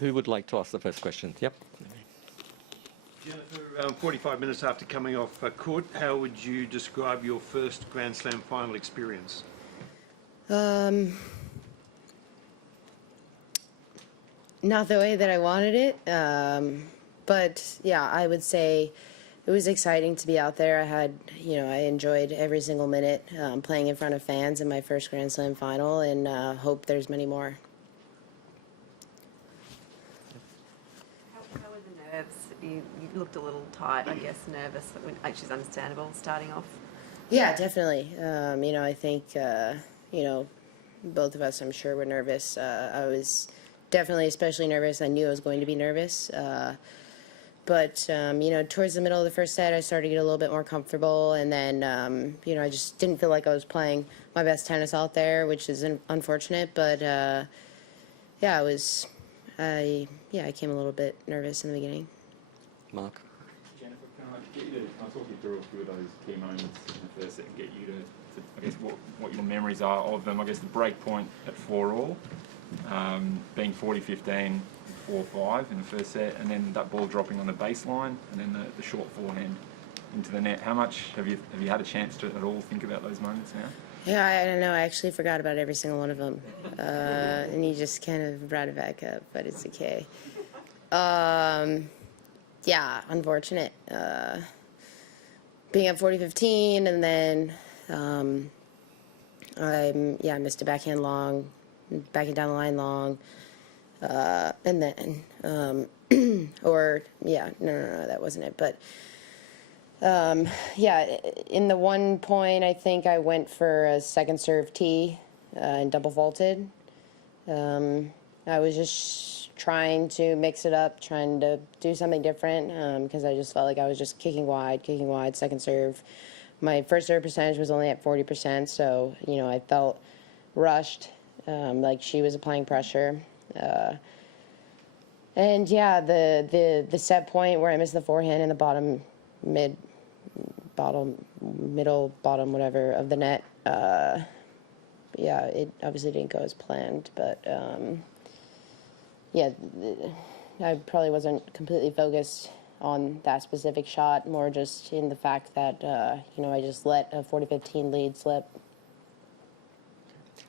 Who would like to ask the first question? Yep. Jennifer, 45 minutes after coming off court, how would you describe your first Grand Slam final experience? Not the way that I wanted it, but yeah, I would say it was exciting to be out there. I enjoyed every single minute playing in front of fans in my first Grand Slam final, and hope there's many more. How were the nerves? You looked a little tight, I guess, nervous, which is understandable starting off. Yeah, definitely. I think, both of us, I'm sure, were nervous. I was definitely especially nervous. I knew I was going to be nervous. But towards the middle of the first set, I started to get a little bit more comfortable. And then, I just didn't feel like I was playing my best tennis out there, which is unfortunate. But, I came a little bit nervous in the beginning. Mark? Jennifer, can I talk you through a few of those key moments in the first set and get you to I guess, what your memories are of them? I guess the break point at 4-all, being 40-15, 4-5 in the first set, and then that ball dropping on the baseline, and then the short forehand into the net. How much have you had a chance to at all think about those moments now? Yeah, I don't know. I actually forgot about every single one of them. And you just kind of brought it back up, but it's okay. Yeah, unfortunate. Being up 40-15, and then I missed a backhand long, backing down the line long, and then, no, that wasn't it. But, in the one point, I think I went for a second serve tee and double faulted. I was just trying to mix it up, trying to do something different, because I just felt like I was just kicking wide, second serve. My first serve percentage was only at 40%, so, I felt rushed, like she was applying pressure. And yeah, the set point where I missed the forehand in the middle, bottom, whatever, of the net, it obviously didn't go as planned, but, I probably wasn't completely focused on that specific shot, more just in the fact that, I just let a 40-15 lead slip.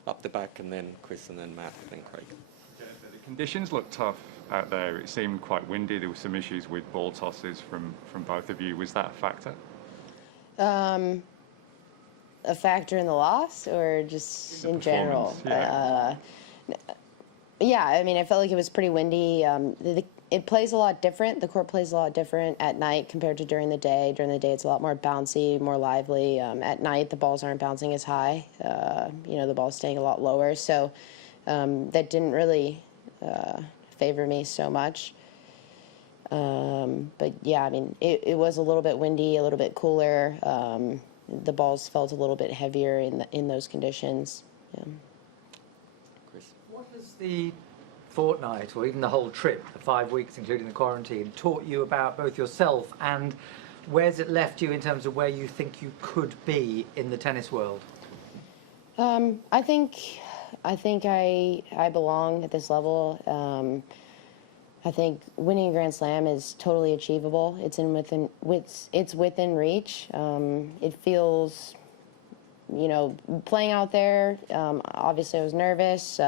Up the back, and then Chris, and then Matt, and then Craig. The conditions looked tough out there. It seemed quite windy. There were some issues with ball tosses from both of you. Was that a factor? A factor in the loss, or just in general? Yeah, I mean, I felt like it was pretty windy. It plays a lot different. The court plays a lot different at night compared to during the day. During the day, it's a lot more bouncy, more lively. At night, the balls aren't bouncing as high. The ball's staying a lot lower. So that didn't really favor me so much. But yeah, I mean, it was a little bit windy, a little bit cooler. The balls felt a little bit heavier in those conditions. Yeah. Chris? What has the fortnight, or even the whole trip, the 5 weeks including the quarantine, taught you about both yourself, and where's it left you in terms of where you think you could be in the tennis world? I think I belong at this level. I think winning a Grand Slam is totally achievable. It's within reach. It feels, playing out there. Obviously, I was nervous.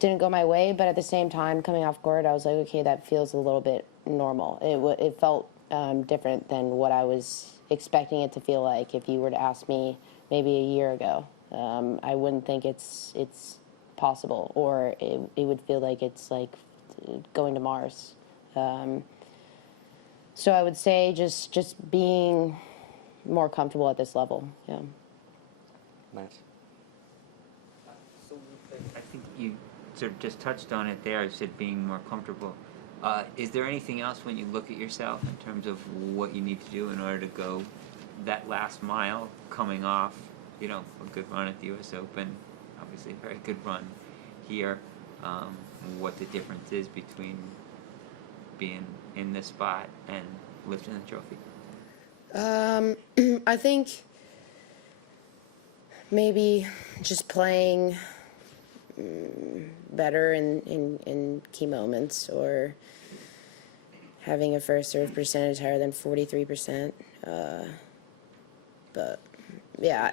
Didn't go my way, but at the same time, coming off court, I was like, okay, that feels a little bit normal. It felt different than what I was expecting it to feel like. If you were to ask me maybe a year ago, I wouldn't think it's possible, or it would feel like it's like going to Mars. So I would say just being more comfortable at this level. Yeah. Matt? I think you sort of just touched on it there. You said being more comfortable. Is there anything else when you look at yourself in terms of what you need to do in order to go that last mile, coming off, a good run at the U.S. Open, obviously a very good run here, what the difference is between being in this spot and lifting the trophy? I think maybe just playing better in key moments, or having a first serve percentage higher than 43%. But yeah,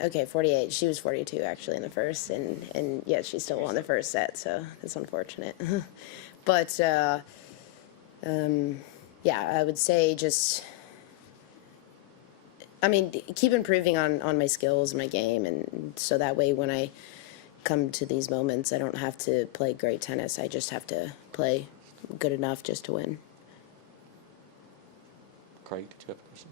okay, 48. She was 42 actually in the first, and yet she still won the first set, so that's unfortunate. But yeah, I would say just, I mean, keep improving on my skills, my game, and so that way when I come to these moments, I don't have to play great tennis. I just have to play good enough just to win. Craig, did you have a question?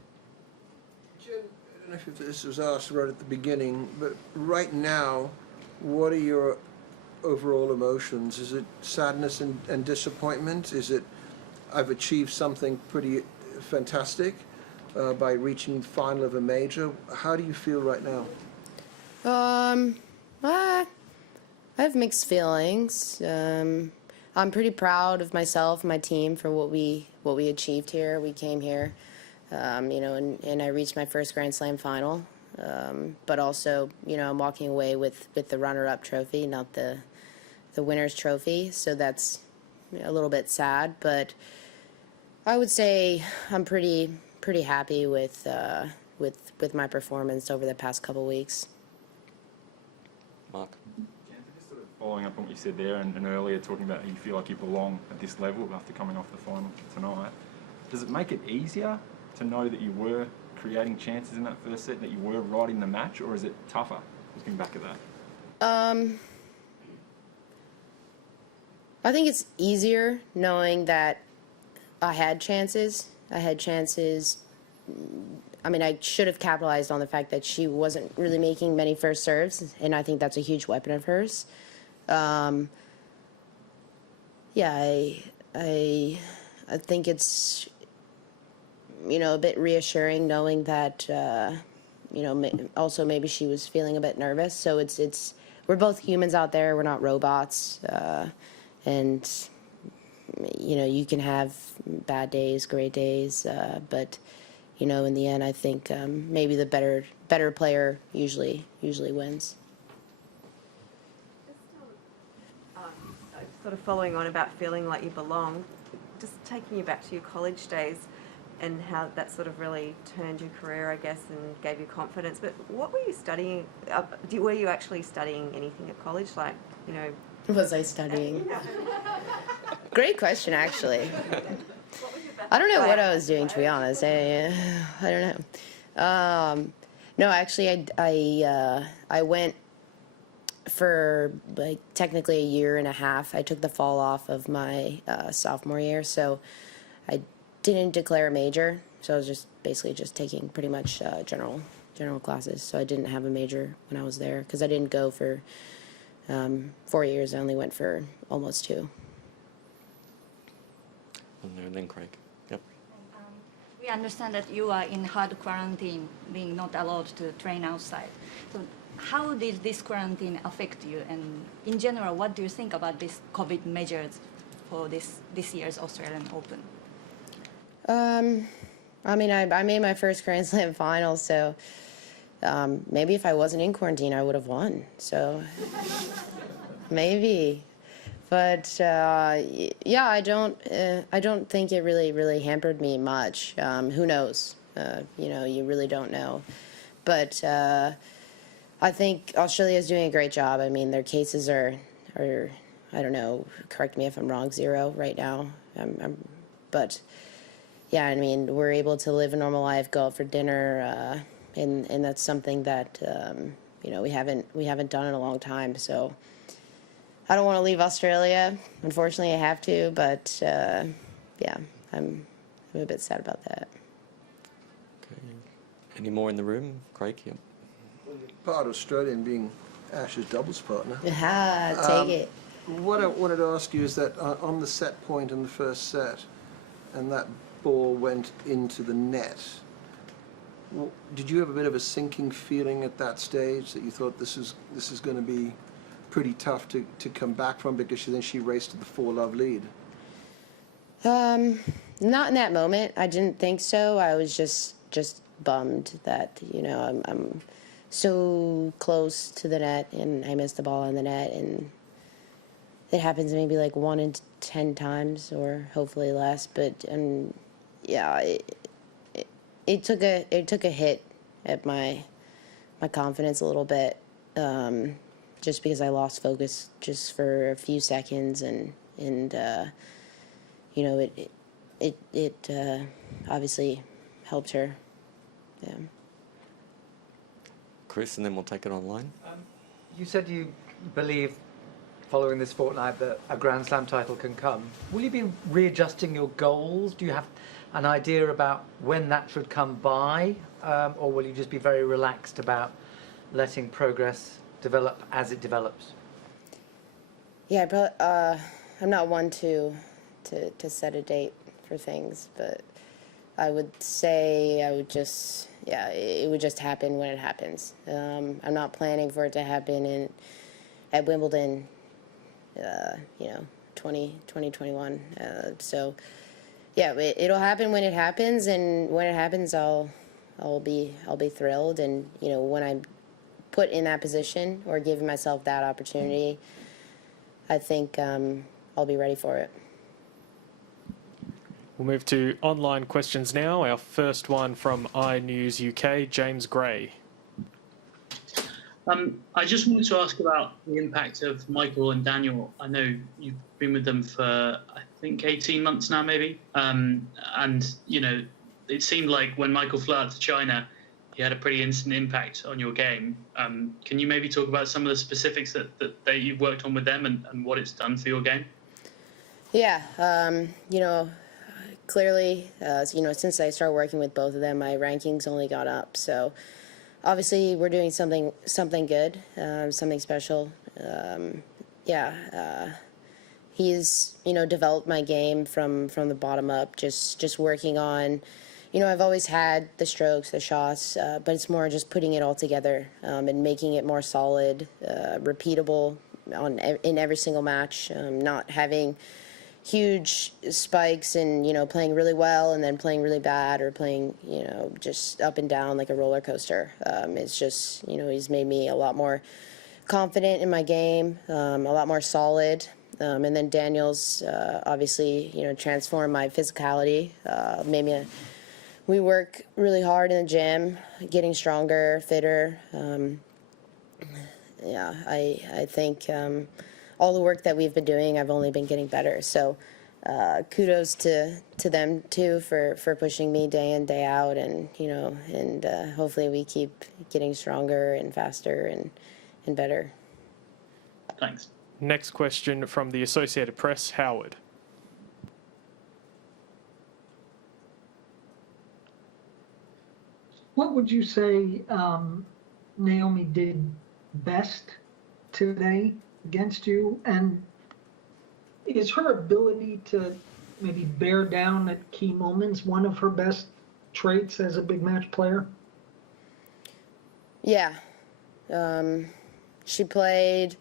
Jim, I don't know if this was asked right at the beginning, but right now, what are your overall emotions? Is it sadness and disappointment? Is it, I've achieved something pretty fantastic by reaching the final of a major? How do you feel right now? I have mixed feelings. I'm pretty proud of myself, my team, for what we achieved here. We came here, and I reached my first Grand Slam final. But also, I'm walking away with the runner-up trophy, not the winner's trophy. So that's a little bit sad. But I would say I'm pretty happy with my performance over the past couple weeks. Mark? Just sort of following up on what you said there and earlier, talking about how you feel like you belong at this level after coming off the final tonight. Does it make it easier to know that you were creating chances in that first set, that you were right in the match, or is it tougher looking back at that? I think it's easier knowing that I had chances. I mean, I should have capitalized on the fact that she wasn't really making many first serves, and I think that's a huge weapon of hers. Yeah, I think it's, a bit reassuring knowing that, also maybe she was feeling a bit nervous. So it's we're both humans out there. We're not robots, and you can have bad days, great days, but. In the end, I think maybe the better player usually wins. Just sort of following on about feeling like you belong, just taking you back to your college days and how that sort of really turned your career, I guess, and gave you confidence. But what were you studying? Were you actually studying anything at college? Like, Was I studying? Great question, actually. I don't know what I was doing, to be honest. I don't know. No, actually, I went for technically a year and a half. I took the fall off of my sophomore year, so I didn't declare a major. So I was just basically taking pretty much general classes. So I didn't have a major when I was there because I didn't go for 4 years. I only went for almost 2. And then Craig. Yep. We understand that you are in hard quarantine, being not allowed to train outside. So how did this quarantine affect you? And in general, what do you think about these COVID measures for this year's Australian Open? I mean, I made my first Grand Slam final, so maybe if I wasn't in quarantine, I would have won. So maybe. But yeah, I don't think it really hampered me much. Who knows? You really don't know. But I think Australia's doing a great job. I mean, their cases are I don't know. Correct me if I'm wrong, 0 right now. But yeah, I mean, we're able to live a normal life, go out for dinner, and that's something that we haven't done in a long time. So. I don't want to leave Australia. Unfortunately, I have to, but yeah, I'm a bit sad about that. Okay. Any more in the room? Craig? Yep. Part Australian being Ash's doubles partner. Take it. What I wanted to ask you is that on the set point in the first set, and that ball went into the net, did you have a bit of a sinking feeling at that stage that you thought this is going to be pretty tough to come back from, because then she raced to the 4-love lead? Not in that moment. I didn't think so. I was just bummed that I'm so close to the net, and I missed the ball on the net, and it happens maybe like 1 in 10 times, or hopefully less. But yeah, it took a hit at my confidence a little bit, just because I lost focus just for a few seconds, and you know, it obviously helped her. Yeah. Chris, and then we'll take it online. You said you believe, following this fortnight, that a Grand Slam title can come. Will you be readjusting your goals? Do you have an idea about when that should come by, or will you just be very relaxed about letting progress develop as it develops? Yeah, I'm not one to set a date for things, but I would say it would just happen when it happens. I'm not planning for it to happen at Wimbledon, 2021. So yeah, it'll happen when it happens, and when it happens, I'll be thrilled. And when I'm put in that position or giving myself that opportunity, I think I'll be ready for it. We'll move to online questions now. Our first one from iNews UK, James Gray. I just wanted to ask about the impact of Michael and Daniel. I know you've been with them for, I think, 18 months now, maybe. And, it seemed like when Michael flew out to China, he had a pretty instant impact on your game. Can you maybe talk about some of the specifics that you've worked on with them and what it's done for your game? Yeah, clearly, since I started working with both of them, my rankings only got up. So obviously we're doing something good, something special. He's, developed my game from the bottom up, just working on, I've always had the strokes, the shots, but it's more just putting it all together and making it more solid, repeatable in every single match, not having huge spikes and, playing really well and then playing really bad, or playing, just up and down like a roller coaster. It's just, he's made me a lot more confident in my game, a lot more solid. And then Daniel's obviously, transformed my physicality, we work really hard in the gym, getting stronger, fitter. I think all the work that we've been doing, I've only been getting better. So kudos to them too for pushing me day in, day out, and hopefully we keep getting stronger and faster and better. Thanks. Next question from the Associated Press, Howard. What would you say Naomi did best today against you? And is her ability to maybe bear down at key moments one of her best traits as a big match player? Yeah. She played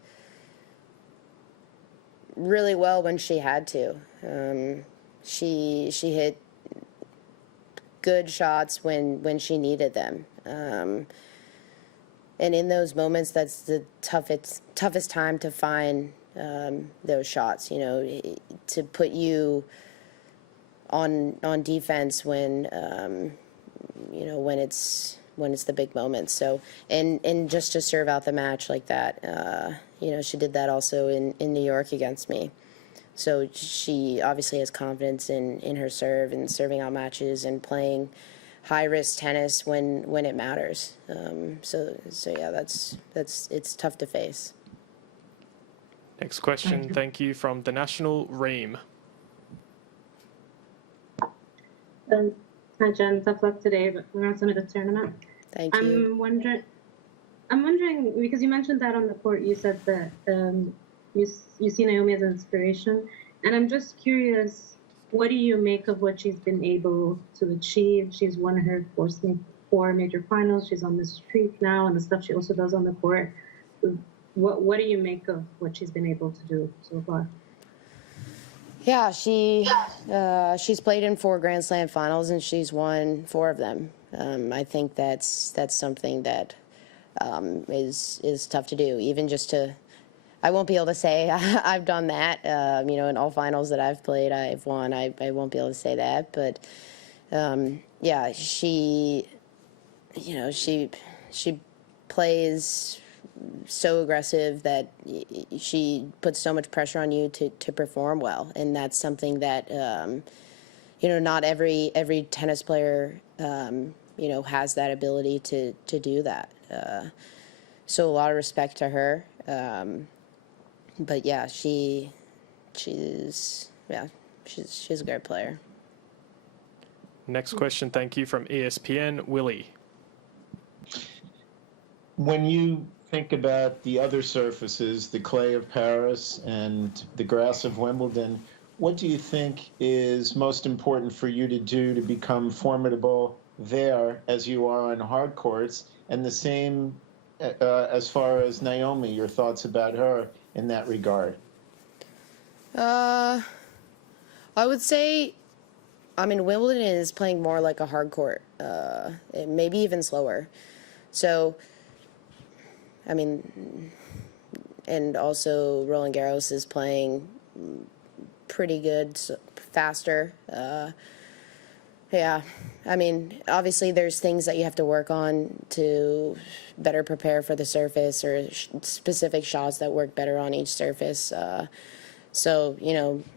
really well when she had to. She hit good shots when she needed them. And in those moments, that's the toughest time to find those shots, to put you on defense when it's the big moments. So, and just to serve out the match like that, she did that also in New York against me. So she obviously has confidence in her serve and serving out matches and playing high-risk tennis when it matters. So yeah, it's tough to face. Next question, thank you, from The National, Reem. Hi, Jen. Tough luck today, but congrats on a good tournament. Thank you. I'm wondering, because you mentioned that on the court, you said that you see Naomi as an inspiration, and I'm just curious, what do you make of what she's been able to achieve? She's won her four major finals. She's on this streak now, and the stuff she also does on the court. What do you make of what she's been able to do so far? Yeah, she's played in 4 Grand Slam finals and she's won 4 of them. I think that's something that is tough to do. Even just to, I won't be able to say I've done that. In all finals that I've played, I've won. I won't be able to say that, but yeah, she plays so aggressive that she puts so much pressure on you to perform well, and that's something that not every tennis player has that ability to do that. So a lot of respect to her. But yeah, she's a great player. Next question, thank you, from ESPN, Willie. When you think about the other surfaces, the clay of Paris and the grass of Wimbledon, what do you think is most important for you to do to become formidable there as you are on hard courts? And the same as far as Naomi, your thoughts about her in that regard? I would say, Wimbledon is playing more like a hard court, maybe even slower. So, and also Roland Garros is playing pretty good, faster. Yeah, obviously there's things that you have to work on to better prepare for the surface, or specific shots that work better on each surface. So,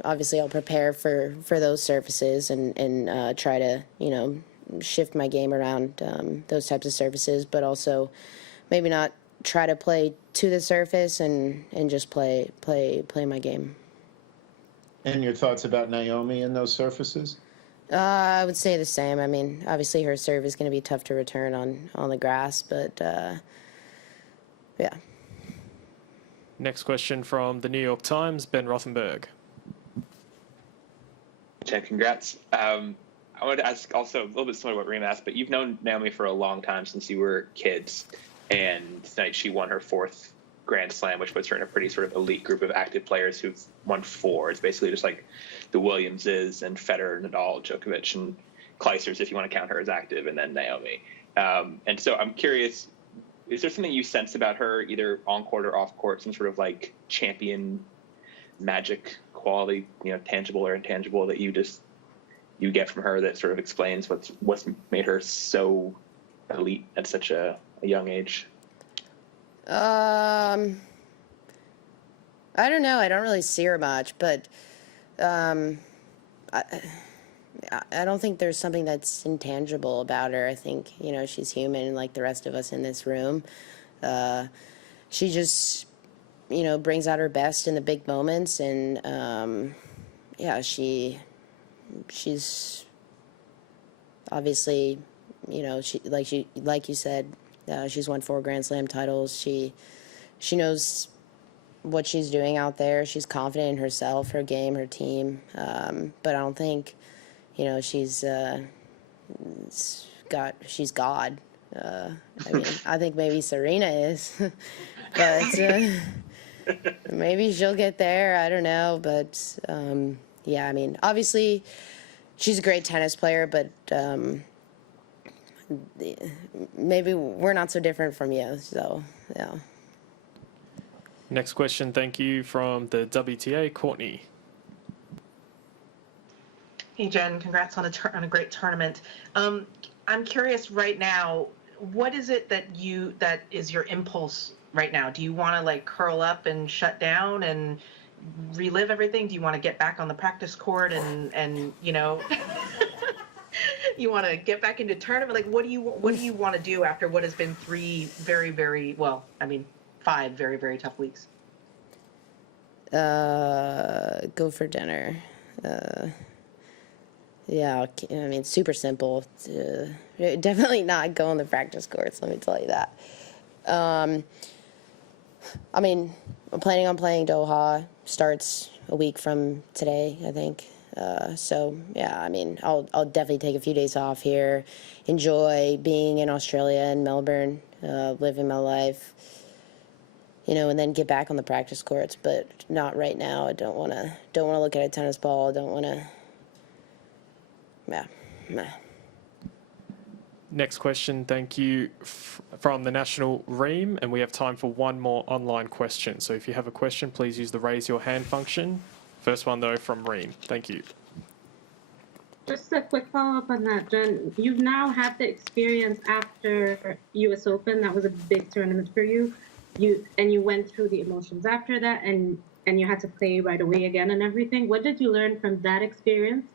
obviously I'll prepare for those surfaces and try to, shift my game around those types of surfaces, but also maybe not try to play to the surface and just play my game. And your thoughts about Naomi and those surfaces? I would say the same. Obviously her serve is going to be tough to return on the grass, but yeah. Next question from the New York Times, Ben Rothenberg. Jen, congrats. I wanted to ask also a little bit similar to what Reem asked, but you've known Naomi for a long time, since you were kids, and tonight she won her 4th Grand Slam, which puts her in a pretty sort of elite group of active players who've won 4. It's basically just like the Williamses and Federer, Nadal, Djokovic, and Clijsters, if you want to count her as active, and then Naomi. And so I'm curious, is there something you sense about her, either on court or off court, some sort of like champion magic quality, tangible or intangible, that you get from her that sort of explains what's made her so elite at such a young age? I don't know. I don't really see her much, but I don't think there's something that's intangible about her. I think, she's human like the rest of us in this room. She just, brings out her best in the big moments, and yeah, she's obviously, she like you said, she's won 4 Grand Slam titles. She knows what she's doing out there. She's confident in herself, her game, her team. But I don't think, she's God. I think maybe Serena is, but maybe she'll get there. I don't know, but yeah. Obviously, she's a great tennis player, but maybe we're not so different from you. So yeah. Next question, thank you, from the WTA, Courtney. Hey Jen, congrats on a great tournament. I'm curious right now, what is it that is your impulse right now? Do you want to like curl up and shut down and relive everything? Do you want to get back on the practice court and you want to get back into tournament? Like, what do you want to do after what has been 5 very, very tough weeks? Go for dinner. Yeah, super simple. Definitely not go on the practice courts, let me tell you that. I'm planning on playing Doha. Starts a week from today, I think. So yeah, I'll definitely take a few days off here, enjoy being in Australia and Melbourne, living my life, and then get back on the practice courts, but not right now. I don't want to look at a tennis ball. I don't want to. Yeah. Next question, thank you, from the National Ream, and we have time for one more online question. So if you have a question, please use the raise your hand function. First one, though, from Ream. Thank you. Just a quick follow-up on that, Jen. You've now had the experience after U.S. Open. That was a big tournament for you. You went through the emotions after that, and you had to play right away again and everything. What did you learn from that experience,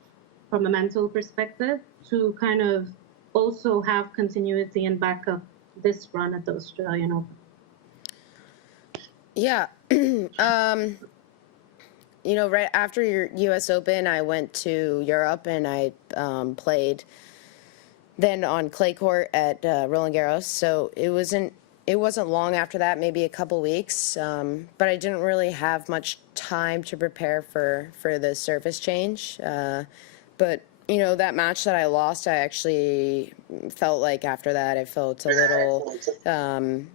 from a mental perspective, to kind of also have continuity and back up this run at the Australian Open? Yeah. You know, right after your U.S. Open, I went to Europe and I played then on clay court at Roland Garros. So it wasn't long after that, maybe a couple weeks, but I didn't really have much time to prepare for the surface change. But you know, that match that I lost, I actually felt like after that, I felt a little,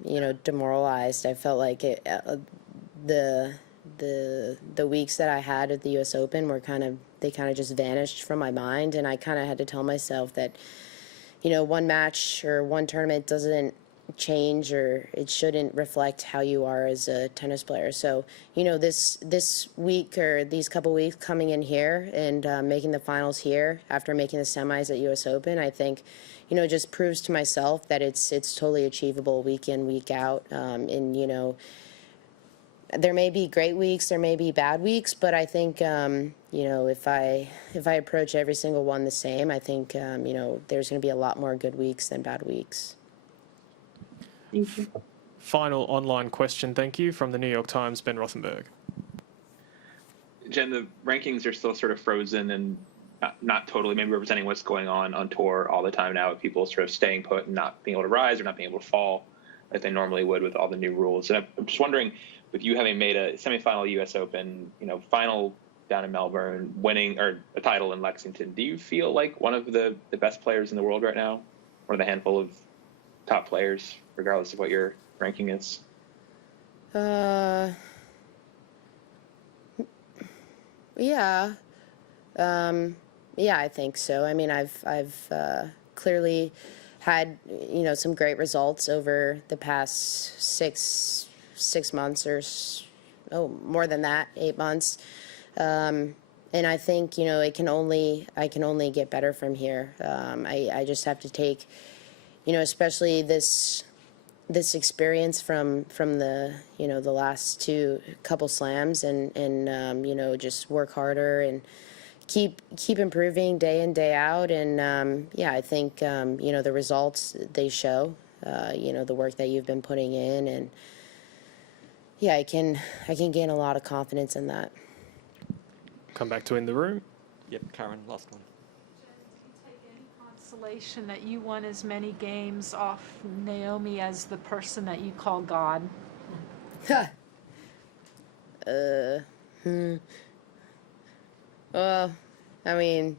you know, demoralized. I felt like the weeks that I had at the U.S. Open were kind of just vanished from my mind, and I kind of had to tell myself that, you know, one match or one tournament doesn't change, or it shouldn't reflect how you are as a tennis player. So, you know, this week or these couple weeks coming in here and making the finals here after making the semis at U.S. Open, I think, you know, just proves to myself that it's totally achievable week in, week out, and you know, there may be great weeks, there may be bad weeks, but I think, you know, if I approach every single one the same, I think, you know, there's going to be a lot more good weeks than bad weeks. Thank you. Final online question, thank you, from the New York Times, Ben Rothenberg. Jen, the rankings are still sort of frozen and not totally maybe representing what's going on tour all the time now, with people sort of staying put and not being able to rise or not being able to fall like they normally would with all the new rules. And I'm just wondering, with you having made a semifinal U.S. Open, you know, final down in Melbourne, winning or a title in Lexington, do you feel like one of the best players in the world right now? One of the handful of top players, regardless of what your ranking is? Yeah. Yeah, I think so. I mean, I've clearly had, you know, some great results over the past six months or more than that, 8 months. And I think, you know, I can only get better from here. I just have to take, you know, especially this experience from the, you know, the last couple slams and you know, just work harder and keep improving day in, day out. And yeah, I think, you know, the results, they show, you know, the work that you've been putting in, and yeah, I can gain a lot of confidence in that. Come back to in the room. Yep, Karen, last one. Consolation that you won as many games off Naomi as the person that you call God? Well, I mean,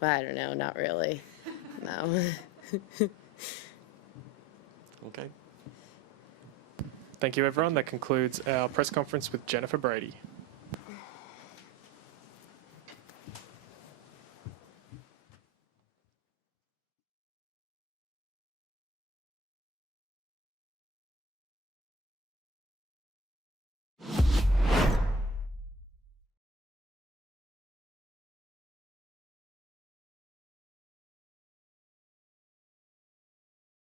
I don't know, not really. No. Okay. Thank you, everyone. That concludes our press conference with Jennifer Brady.